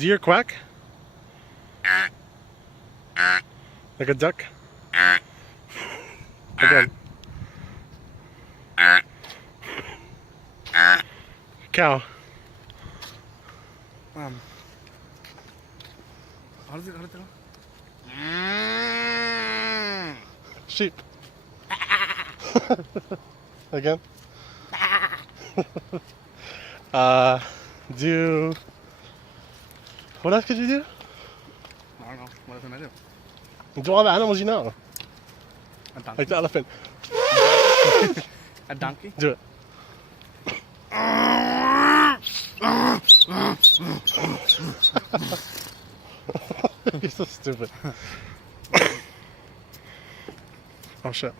Deer quack? Like a duck? Again. Cow. How does it go? Sheep. Again. Do. What else could you do? I don't know. What else can I do? Do all the animals you know. A donkey. Like the elephant. A donkey? Do it. You're so stupid. Oh shit.